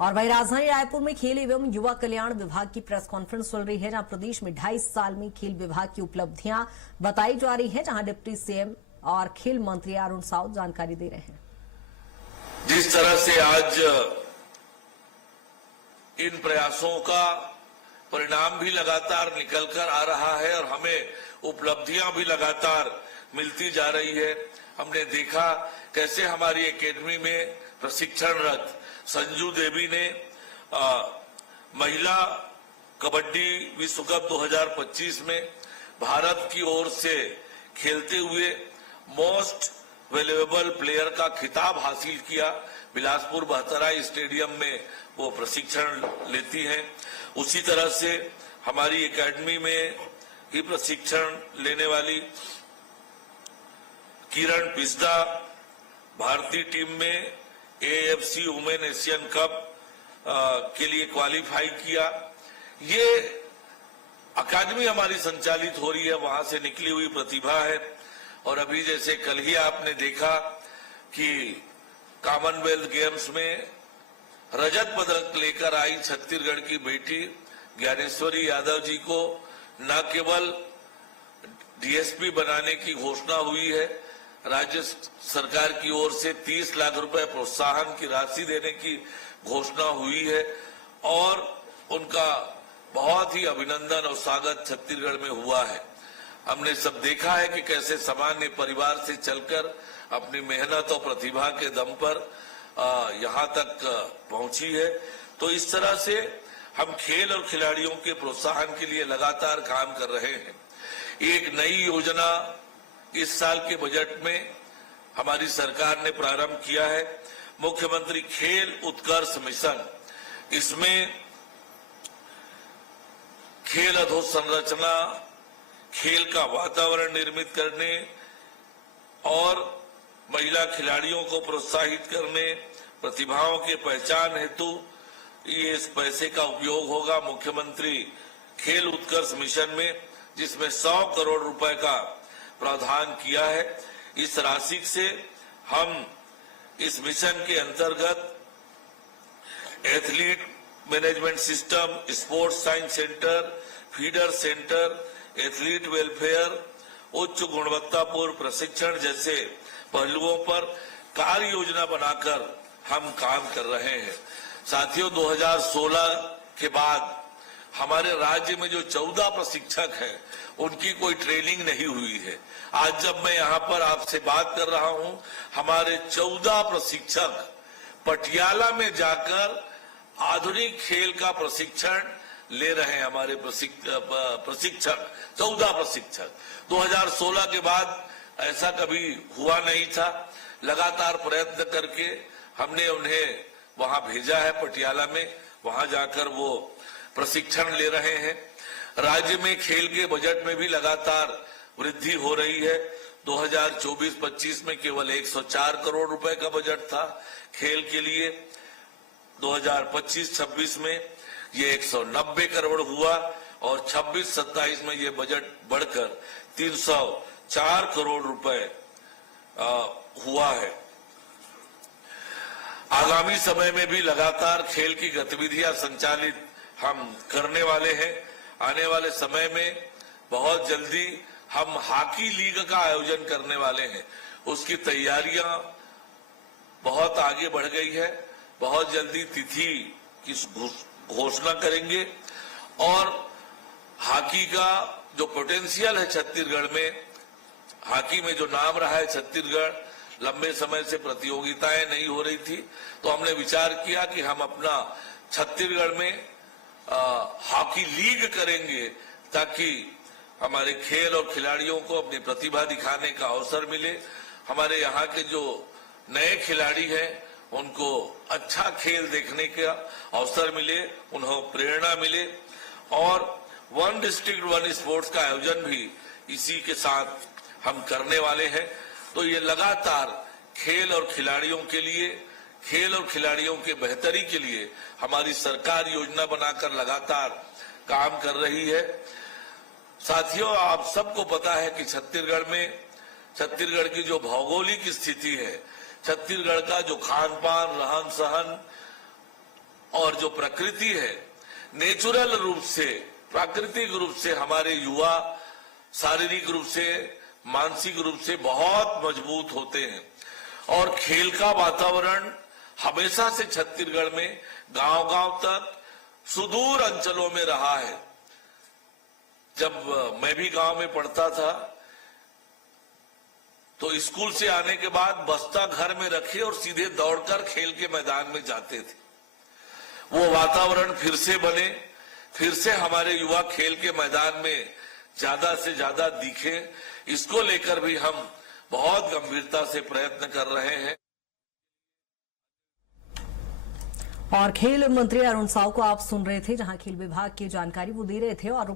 और वहीं राजधानी रायपुर में खेल एवं युवा कल्याण विभाग की प्रेस कॉन्फ्रेंस चल रही है, जहां प्रदेश में 2.5 साल में खेल विभाग की उपलब्धियां बताई जा रही हैं, जहां डिप्टी सीएम और खेल मंत्री अरुण साव जानकारी दे रहे हैं। जिस तरह से आज इन प्रयासों का परिणाम भी लगातार निकलकर आ रहा है और हमें उपलब्धियां भी लगातार मिलती जा रही है। हमने देखा कैसे हमारी एकेडमी में प्रशिक्षणरत संजू देवी ने महिला कबड्डी विश्व कप 2025 में भारत की ओर से खेलते हुए मोस्ट वैल्यूएबल प्लेयर का खिताब हासिल किया। बिलासपुर बहतराई स्टेडियम में वो प्रशिक्षण लेती हैं। उसी तरह से हमारी एकेडमी में ही प्रशिक्षण लेने वाली किरण पिस्दा भारतीय टीम में AFC वुमेन एशियन कप के लिए क्वालिफाई किया। ये अकादमी हमारी संचालित हो रही है, वहां से निकली हुई प्रतिभा है। और अभी जैसे कल ही आपने देखा कि कॉमनवेल्थ गेम्स में रजत पदक लेकर आई छत्तीसगढ़ की बेटी ज्ञानेश्वरी यादव जी को न केवल DSP बनाने की घोषणा हुई है, राज्य सरकार की ओर से 30 लाख रुपए प्रोत्साहन की राशि देने की घोषणा हुई है और उनका बहुत ही अभिनंदन और स्वागत छत्तीसगढ़ में हुआ है। हमने सब देखा है कि कैसे सामान्य परिवार से चलकर अपनी मेहनत और प्रतिभा के दम पर यहाँ तक पहुंची है। तो इस तरह से हम खेल और खिलाड़ियों के प्रोत्साहन के लिए लगातार काम कर रहे हैं। एक नई योजना इस साल के बजट में हमारी सरकार ने प्रारंभ किया है, मुख्यमंत्री खेल उत्कर्ष मिशन। इसमें खेल अधोसंरचना, खेल का वातावरण निर्मित करने और महिला खिलाड़ियों को प्रोत्साहित करने, प्रतिभाओं के पहचान हेतु ये इस पैसे का उपयोग होगा मुख्यमंत्री खेल उत्कर्ष मिशन में, जिसमें 100 करोड़ रुपए का प्रावधान किया है। इस राशि से हम इस मिशन के अंतर्गत athlete management system, sports science centre, feeder centre, athlete welfare, उच्च गुणवत्तापूर्ण प्रशिक्षण जैसे पहलुओं पर कार्य योजना बनाकर हम काम कर रहे हैं। साथियों, 2016 के बाद हमारे राज्य में जो 14 प्रशिक्षक हैं, उनकी कोई ट्रेनिंग नहीं हुई है। आज जब मैं यहाँ पर आपसे बात कर रहा हूँ, हमारे 14 प्रशिक्षक पटियाला में जाकर आधुनिक खेल का प्रशिक्षण ले रहे हैं। हमारे प्रशिक्षक 14 प्रशिक्षक 2016 के बाद ऐसा कभी हुआ नहीं था। लगातार प्रयत्न करके हमने उन्हें वहां भेजा है पटियाला में, वहां जाकर वो प्रशिक्षण ले रहे हैं। राज्य में खेल के बजट में भी लगातार वृद्धि हो रही है। 2024-25 में केवल 104 करोड़ रुपए का बजट था खेल के लिए। 2025-26 में ये 190 करोड़ हुआ और 26-27 में ये बजट बढ़कर 304 करोड़ रुपए हुआ है। आगामी समय में भी लगातार खेल की गतिविधियां संचालित हम करने वाले हैं। आने वाले समय में बहुत जल्दी हम हॉकी लीग का आयोजन करने वाले हैं। उसकी तैयारियां बहुत आगे बढ़ गई है। बहुत जल्दी तिथि की घोषणा करेंगे और हॉकी का जो पोटेंशियल है छत्तीसगढ़ में, हॉकी में जो नाम रहा है छत्तीसगढ़, लंबे समय से प्रतियोगिताएं नहीं हो रही थी, तो हमने विचार किया कि हम अपना छत्तीसगढ़ में हॉकी लीग करेंगे ताकि हमारे खेल और खिलाड़ियों को अपनी प्रतिभा दिखाने का अवसर मिले। हमारे यहाँ के जो नए खिलाड़ी हैं उनको अच्छा खेल देखने का अवसर मिले, उन्हें प्रेरणा मिले और वन डिस्ट्रिक्ट वन स्पोर्ट्स का आयोजन भी इसी के साथ हम करने वाले हैं। तो ये लगातार खेल और खिलाड़ियों के लिए, खेल और खिलाड़ियों के बेहतरी के लिए हमारी सरकार योजना बनाकर लगातार काम कर रही है। साथियों, आप सबको पता है कि छत्तीसगढ़ की जो भौगोलिक स्थिति है, छत्तीसगढ़ का जो खान पान, रहन सहन और जो प्रकृति है, नेचुरल रूप से, प्राकृतिक रूप से हमारे युवा शारीरिक रूप से, मानसिक रूप से बहुत मजबूत होते हैं। और खेल का वातावरण हमेशा से छत्तीसगढ़ में गांव-गांव तक, सुदूर अंचलों में रहा है। जब मैं भी गांव में पढ़ता था तो स्कूल से आने के बाद बस्ता घर में रखे और सीधे दौड़कर खेल के मैदान में जाते थे। वो वातावरण फिर से बने, फिर से हमारे युवा खेल के मैदान में ज्यादा से ज्यादा दिखे, इसको लेकर भी हम बहुत गंभीरता से प्रयत्न कर रहे हैं। और खेल मंत्री अरुण साव को आप सुन रहे थे, जहां खेल विभाग की जानकारी वो दे रहे थे और